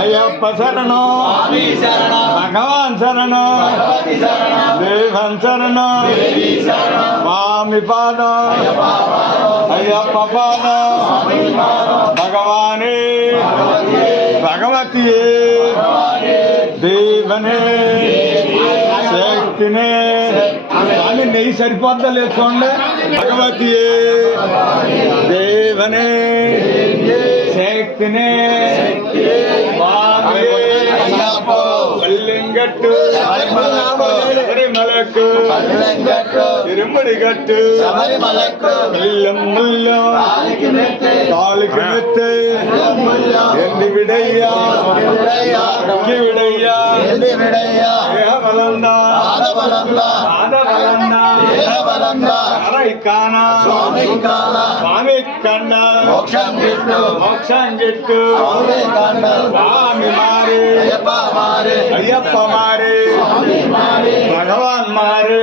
అయ్యప్ప శరణం భగవాన్ శరణం దేవన్ శరణం స్వామి పాదం అయ్యప్ప పాదం భగవానే భగవతియే దేవనే శక్తినే అని నెయ్యి సరిపోద్దా లేసుకోండి భగవతియే దేవనే శక్తినే పల్లింగట్టు శబరిమలకు తిరుముడి గట్టు ముల్లం ముల్లం తాళికి మెత్తే ఎండి విడయ్యా విడయ్యా బలందా స్వామి కండ మోక్షం గిట్టు స్వామి మారే అయ్యప్ప మారే భగవాన్ మారే